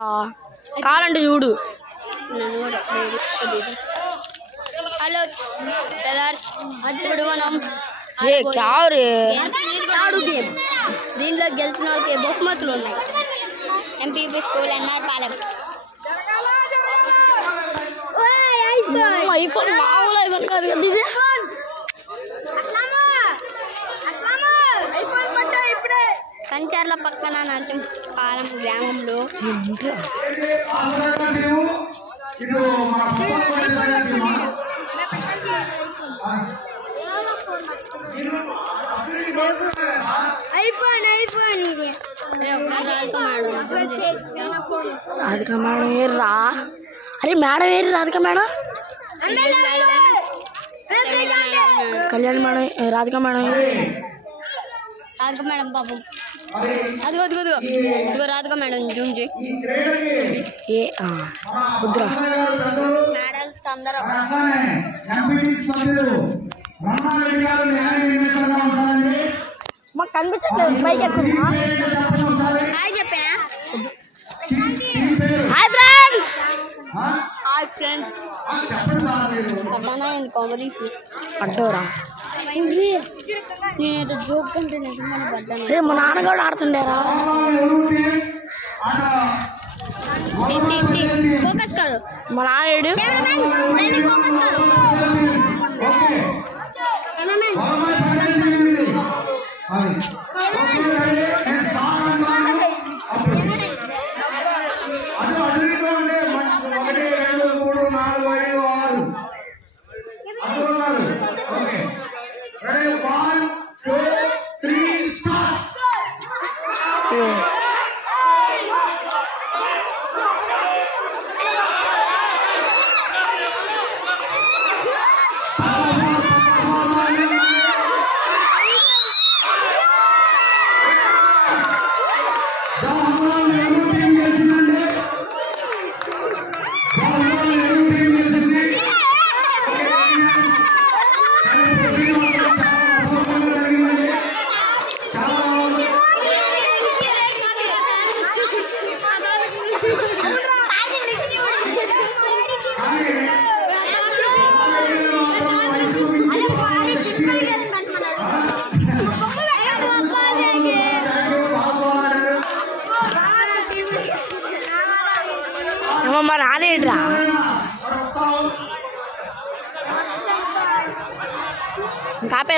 కావాలంటే చూడు. హలో ఇప్పుడు మనం దీంట్లో గెలిచిన వాళ్ళకి బహుమతులు ఉన్నాయి. MPP school NR Palem. IPhone మామూలు ఐఫోన్ కాదు కదా ఇది. కంచర్ల పక్కన నరసింహపాలెం గ్రామంలో రాధిక మేడం ఏర్రా. అరే మేడం ఏరి Radhika madam. Kalyan madam Radhika madam Radhika madam బాబు అదిగో అదిగో అదిగో ఇదిగో రాధిక మేడం జూమ్ చేయి. వద్దురా మేడల్స్ అందరూ మాకు కనిపించట్లేదు. పైకి ఎక్కువ హాయ్ చెప్పా. Hi friends. Hi friends. పడ్డానా కామెడీ పడ్డోరా. నేనేదో జోక్ అంటే నిజంగానే పడ్డాను. అరే మా నాన్నగాడు ఆడుతుండేరా. ఫోకస్ కాదు మా నాన్న మా నానేడ్రా. కాపే